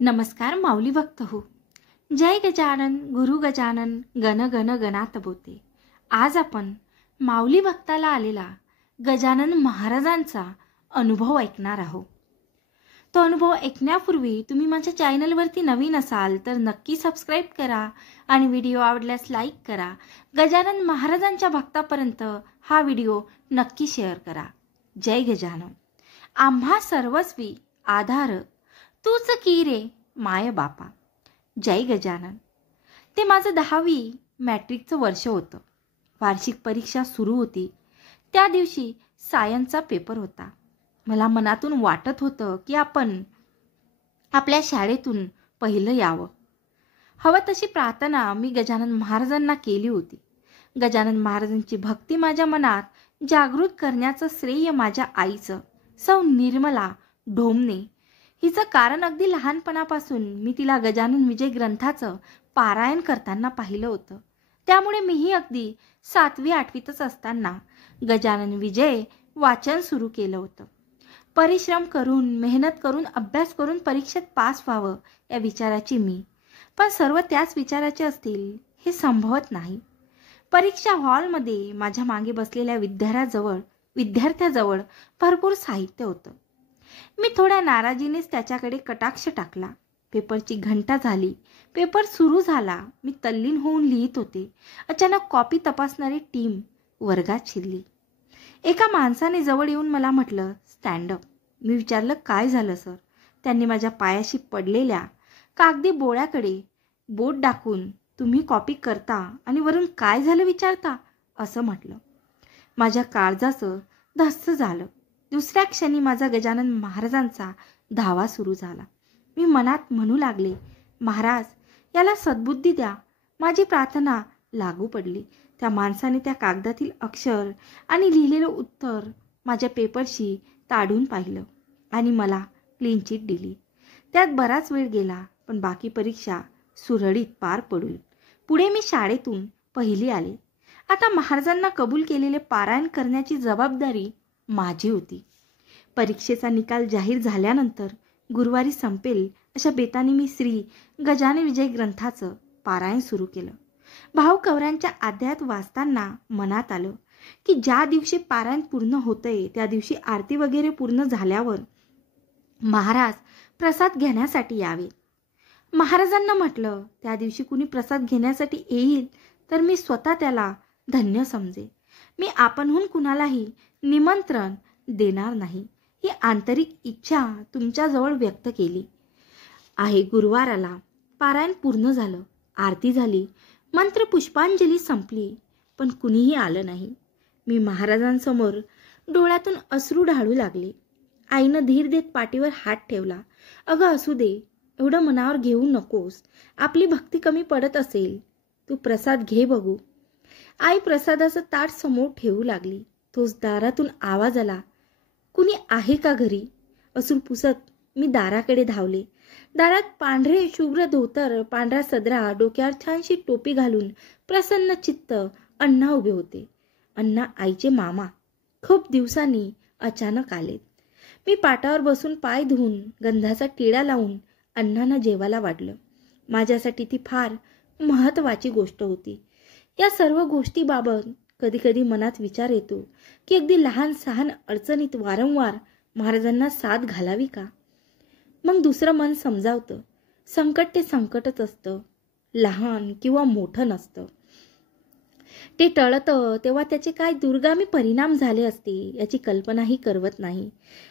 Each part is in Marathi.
नमस्कार माऊली भक्त हो. जय गजानन गुरु गजानन गण गण गणात बोते. आज आपण माऊली भक्ताला आलेला गजानन महाराजांचा अनुभव ऐकणार आहोत. तो अनुभव ऐकण्यापूर्वी तुम्ही माझ्या चॅनलवरती नवीन असाल तर नक्की सबस्क्राईब करा आणि व्हिडिओ आवडल्यास लाईक करा. गजानन महाराजांच्या भक्तापर्यंत हा व्हिडिओ नक्की शेअर करा. जय गजानन. आम्हा सर्वस्वी आधार तूच की रे माय बापा. जय गजानन. ते माझं 10वी मॅट्रिकचं वर्ष होतं. वार्षिक परीक्षा सुरू होती. त्या दिवशी सायन्सचा पेपर होता. मला मनातून वाटत होतं की आपण आपल्या शाळेतून पहिलं यावं. हवं तशी प्रार्थना मी गजानन महाराजांना केली होती. गजानन महाराजांची भक्ती माझ्या मनात जागृत करण्याचं श्रेय माझ्या आईचं, सौ निर्मला ढोमणे हिचं. कारण अगदी लहानपणापासून मी तिला गजानन विजय ग्रंथाचं पारायण करताना पाहिलं होतं. त्यामुळे मीही अगदी 7वी-8वीतच असताना गजानन विजय वाचन सुरू केलं होतं. परिश्रम करून, मेहनत करून, अभ्यास करून परीक्षेत पास व्हावं या विचाराची मी. पण सर्व त्याच विचाराचे असतील हे संभवत नाही. परीक्षा हॉलमध्ये माझ्या मागे बसलेल्या विद्यार्थ्याजवळ भरपूर साहित्य होतं. मी थोड्या नाराजीनेच त्याच्याकडे कटाक्ष टाकला. पेपरची घंटा झाली. पेपर सुरू झाला. मी तल्लीन होऊन लिहित होते. अचानक कॉपी तपासणारी टीम वर्गात शिरली. एका माणसाने जवळ येऊन मला म्हटलं, स्टँडअप. मी विचारलं, काय झालं सर? त्यांनी माझ्या पायाशी पडलेल्या कागदी बोळ्याकडे बोट दाखवून, तुम्ही कॉपी करता आणि वरून काय झालं विचारता, असं म्हटलं. माझ्या काळजाचं धस्स झालं. दुसऱ्या क्षणी माझा गजानन महाराजांचा धावा सुरू झाला. मी मनात म्हणू लागले, महाराज याला सद्बुद्धी द्या. माझी प्रार्थना लागू पडली. त्या माणसाने त्या कागदातील अक्षर आणि लिहिलेलं उत्तर माझ्या पेपरशी ताडून पाहिलं आणि मला क्लीन चिट दिली. त्यात बराच वेळ गेला, पण बाकी परीक्षा सुरळीत पार पडली. पुढे मी शाळेतून पहिली आले. आता महाराजांना कबूल केलेले पारायण करण्याची जबाबदारी माझी होती. परीक्षेचा निकाल जाहीर झाल्यानंतर गुरुवारी संपेल अशा बेताने मी श्री गजानन विजय ग्रंथाचं पारायण सुरू केलं. भाऊकवऱ्यांच्या अध्यायात वाचताना मनात आलं की ज्या दिवशी पारायण पूर्ण होतंय त्या दिवशी आरती वगैरे पूर्ण झाल्यावर महाराज प्रसाद घेण्यासाठी यावे. महाराजांना म्हटलं, त्या दिवशी कुणी प्रसाद घेण्यासाठी येईल तर मी स्वतः त्याला धन्य समजे. मी आपणहून कुणालाही निमंत्रण देणार नाही, ही आंतरिक इच्छा तुमच्याजवळ व्यक्त केली आहे. गुरुवाराला पारायण पूर्ण झालं. आरती झाली. मंत्र पुष्पांजली संपली, पण कुणीही आलं नाही. मी महाराजांसमोर डोळ्यातून अश्रू ढाळू लागले. आईनं धीर देत पाठीवर हात ठेवला. अगं असू दे, एवढं मनावर घेऊ नकोस. आपली भक्ती कमी पडत असेल. तू प्रसाद घे बघू. आई प्रसादाचं ताट समोर ठेवू लागली. तोच दारातून आवाज आला, कुणी आहे का घरी? असून पुसत मी दाराकडे धावले. दारात पांढरे शुभ्र धोतर, पांढरा सदरा, डोक्यावर छानशी टोपी घालून प्रसन्न चित्त अण्णा उभे होते. अण्णा आईचे मामा. खूप दिवसांनी अचानक आलेत. मी पाटावर बसून पाय धुवून गंधाचा टिळा लावून अण्णांना जेवायला वाढलं. माझ्यासाठी ती फार महत्त्वाची गोष्ट होती. या सर्व गोष्टीबाबत कधी कधी मनात विचार येतो की अगदी लहान सहान अडचणीत वारंवार महाराजांना साथ घालावी का? मग दुसरं मन समजावतं, संकट ते संकटच असतं, लहान किंवा मोठं नसतं. ते टळतं तेव्हा त्याचे काय दूरगामी परिणाम झाले असते याची कल्पनाही करवत नाही.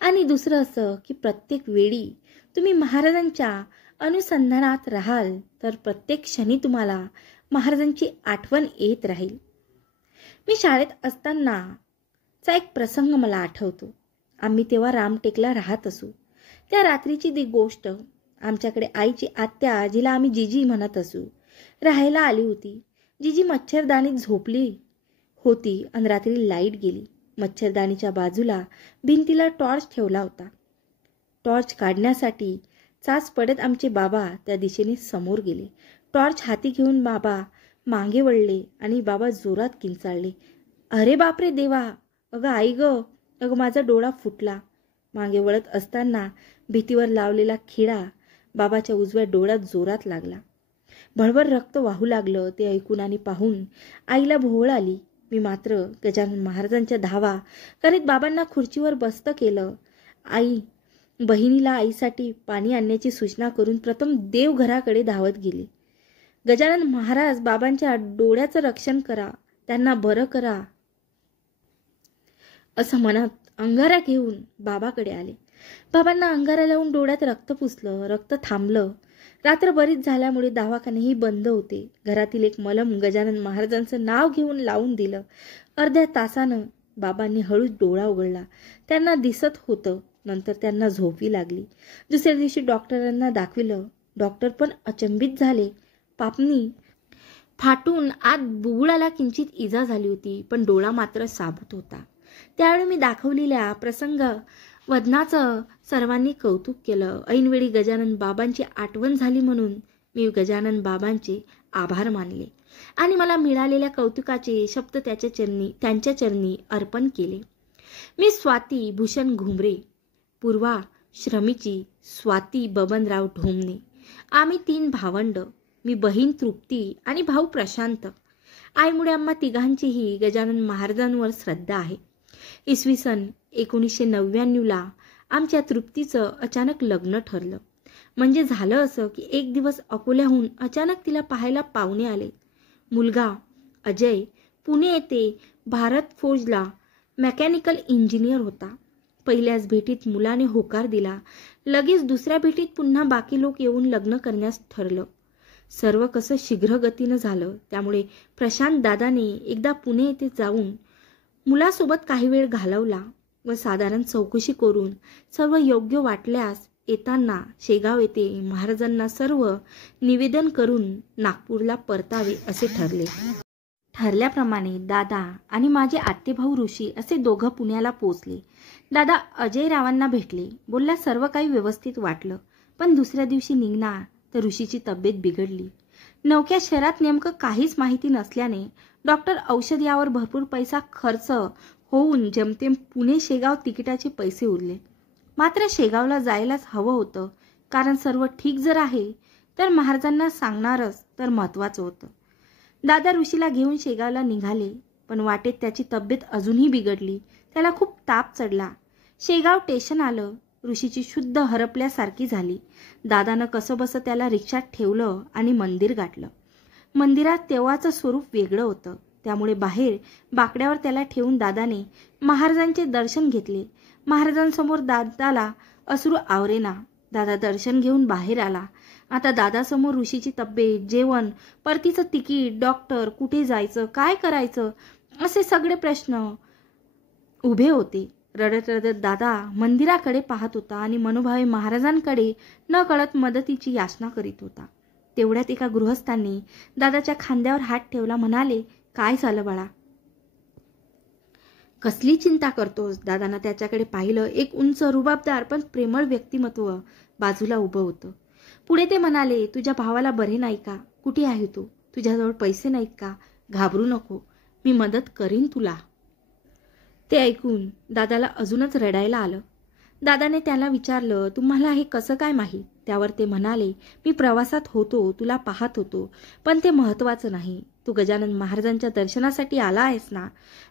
आणि दुसरं असं की प्रत्येक वेळी तुम्ही महाराजांच्या अनुसंधानात राहाल तर प्रत्येक क्षणी तुम्हाला महाराजांची आठवण येत राहील. मी शाळेत असतानाचा एक प्रसंग मला आठवतो. आम्ही तेव्हा रामटेकला राहत असू. त्या रात्रीची ती गोष्ट. आमच्याकडे आईची आत्या, जिला आम्ही जीजी म्हणत असू, राहायला आली होती. जीजी मच्छरदाणीत झोपली होती आणि रात्री लाईट गेली. मच्छरदाणीच्या बाजूला भिंतीला टॉर्च ठेवला होता. टॉर्च काढण्यासाठी चाच पडत आमचे बाबा त्या दिशेने समोर गेले. टॉर्च हाती घेऊन बाबा मागे वळले आणि बाबा जोरात किंचाळले, अरे बापरे देवा, अगं आई ग, अगं माझा डोळा फुटला. मागे वळत असताना भीतीवर लावलेला खिळा बाबाच्या उजव्या डोळ्यात जोरात लागला. भळभळ रक्त वाहू लागलं. ते ऐकून आणि पाहून आईला भोवळ आली. मी मात्र गजानन महाराजांच्या धावा करीत बाबांना खुर्चीवर बसतं केलं. बहिणीला आईसाठी पाणी आणण्याची सूचना करून प्रथम देवघराकडे धावत गेली. गजानन महाराज, बाबांच्या डोळ्याचं रक्षण करा, त्यांना बरं करा, असं म्हणत अंगारा घेऊन बाबाकडे आले. बाबांना अंगारा लावून डोळ्यात रक्त पुसलं. रक्त थांबलं. रात्र बरीच झाल्यामुळे दवाखानेही बंद होते. घरातील एक मलम गजानन महाराजांचं नाव घेऊन लावून दिलं. अर्ध्या तासानं बाबांनी हळूच डोळा उघडला. त्यांना दिसत होतं. नंतर त्यांना झोपी लागली. दुसऱ्या दिवशी डॉक्टरांना दाखविलं. डॉक्टर पण अचंबित झाले. पापणी फाटून आत बुबुळाला किंचित इजा झाली होती, पण डोळा मात्र साबूत होता. त्यावेळी मी दाखवलेल्या प्रसंग वदनाचं सर्वांनी कौतुक केलं. ऐनवेळी गजानन बाबांची आठवण झाली म्हणून मी गजानन बाबांचे आभार मानले आणि मला मिळालेल्या कौतुकाचे शब्द त्यांच्या चरणी अर्पण केले. मी स्वाती भूषण घुमरे, पूर्वा श्रमीची, स्वाती बबनराव ढोमणे. आम्ही 3 भावंड. मी बहीण तृप्ती आणि भाऊ प्रशांत. आईमुळे आम्हा तिघांचीही गजानन महाराजांवर श्रद्धा आहे. इसवी सन 1999ला आमच्या तृप्तीचं अचानक लग्न ठरलं. म्हणजे झालं असं की एक दिवस अकोल्याहून अचानक तिला पाहायला पाहुणे आले. मुलगा अजय पुणे येथे भारत फोर्जला मेकॅनिकल इंजिनियर होता. पहिल्याच भेटीत मुलाने होकार दिला. लगेच दुसऱ्या भेटीत पुन्हा बाकी लोक येऊन लग्न करण्यास ठरलं. सर्व कसं शीघ्र गतीनं झालं. त्यामुळे प्रशांत दादाने एकदा पुणे येथे जाऊन मुलासोबत काही वेळ घालवला व साधारण चौकशी करून सर्व योग्य वाटल्यास येताना शेगाव येथे महाराजांना सर्व निवेदन करून नागपूरला परतावे असे ठरले. ठरल्याप्रमाणे दादा आणि माझे आत्तेभाऊ ऋषी असे दोघं पुण्याला पोचले. दादा अजयरावांना भेटले. बोलला सर्व काही व्यवस्थित वाटलं, पण दुसऱ्या दिवशी निघणार तर ऋषीची तब्येत बिघडली. नवख्या शहरात नेमकं काहीच माहिती नसल्याने डॉक्टर औषध यावर भरपूर पैसा खर्च होऊन जेमतेम पुणे शेगाव तिकिटाचे पैसे उरले. मात्र शेगावला जायलाच हवं होतं, कारण सर्व ठीक जर आहे तर महाराजांना सांगणारच तर महत्त्वाचं होतं. दादा ऋषीला घेऊन शेगावला निघाले, पण वाटेत त्याची तब्येत अजूनही बिघडली. त्याला खूप ताप चढला. शेगाव स्टेशन आलं. ऋषीची शुद्ध हरपल्यासारखी झाली. दादानं कसंबसं त्याला रिक्षात ठेवलं आणि मंदिर गाठलं. मंदिरात तेव्हाचं स्वरूप वेगळं होतं, त्यामुळे बाहेर बाकड्यावर त्याला ठेवून दादाने महाराजांचे दर्शन घेतले. महाराजांसमोर दादाला अश्रू आवरेना. दादा दर्शन घेऊन बाहेर आला. आता दादासमोर ऋषीची तब्येत, जेवण, परतीचं तिकीट, डॉक्टर, कुठे जायचं, काय करायचं असे सगळे प्रश्न उभे होते. रडत रडत दादा मंदिराकडे पाहत होता आणि मनोभावे महाराजांकडे न कळत मदतीची याचना करीत होता. तेवढ्यात एका गृहस्थांनी दादाच्या खांद्यावर हात ठेवला. म्हणाले, काय झालं बाळा, कसली चिंता करतोस? दादानं त्याच्याकडे पाहिलं. एक उंच रुबाबदार पण प्रेमळ व्यक्तिमत्व बाजूला उभं होतं. पुढे ते म्हणाले, तुझ्या भावाला बरे नाही का? कुठे आहे तू? तुझ्याजवळ पैसे नाहीत का? घाबरू नको, मी मदत करीन तुला. ते ऐकून दादाला अजूनच रडायला आलं. दादाने त्याला विचारलं, तुम्हाला हे कसं काय माहीत? त्यावर ते म्हणाले, मी प्रवासात होतो, तुला पाहत होतो, पण ते महत्त्वाचं नाही. तू गजानन महाराजांच्या दर्शनासाठी आला आहेस ना,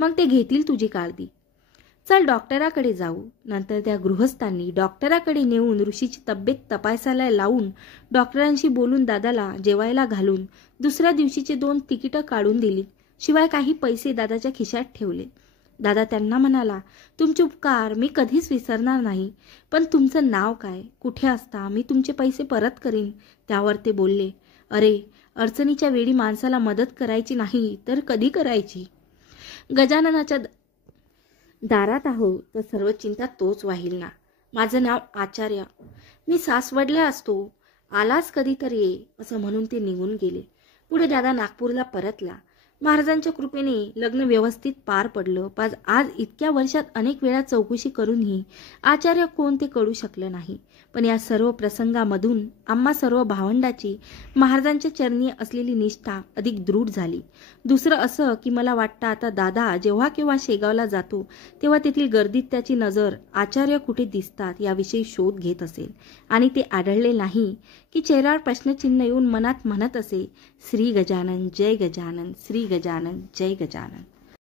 मग ते घेतील तुझी काळजी. चल डॉक्टराकडे जाऊ. नंतर त्या गृहस्थांनी डॉक्टराकडे नेऊन ऋषीची तब्येत तपासायला लावून डॉक्टरांशी बोलून दादाला जेवायला घालून दुसऱ्या दिवशीचे 2 तिकीटं काढून दिली. शिवाय काही पैसे दादाच्या खिशात ठेवले. दादा त्यांना म्हणाला, तुमचे उपकार मी कधीच विसरणार नाही, पण तुमचं नाव काय, कुठे असता, मी तुमचे पैसे परत करीन. त्यावर ते बोलले, अरे अडचणीच्या वेळी माणसाला मदत करायची नाही तर कधी करायची? गजाननाच्या दारात आहो तर सर्व चिंता तोच वाहील ना. माझं नाव आचार्य, मी सासवडला असतो, आलाच कधी तर ये, असं म्हणून ते निघून गेले. पुढे दादा नागपूरला परतला. महाराजांच्या कृपेने लग्न व्यवस्थित पार पडलं. आज इतक्या वर्षात अनेक वेळा चौकशी करूनही आचार्य कोण ते कळू शकलं नाही. पण या सर्व प्रसंगामधून आम्हा सर्व भावंडाची महाराजांच्या चरणी असलेली निष्ठा अधिक दृढ झाली. दुसरं असं की मला वाटतं आता दादा जेव्हा केव्हा शेगावला जातो तेव्हा तेथील गर्दीत त्याची नजर आचार्य कुठे दिसतात याविषयी शोध घेत असेल. आणि ते आढळले नाही की चेहऱ्यावर प्रश्नचिन्ह येऊन मनात म्हणत असे, श्री गजानन जय गजानन, श्री गजानन जय गजानन.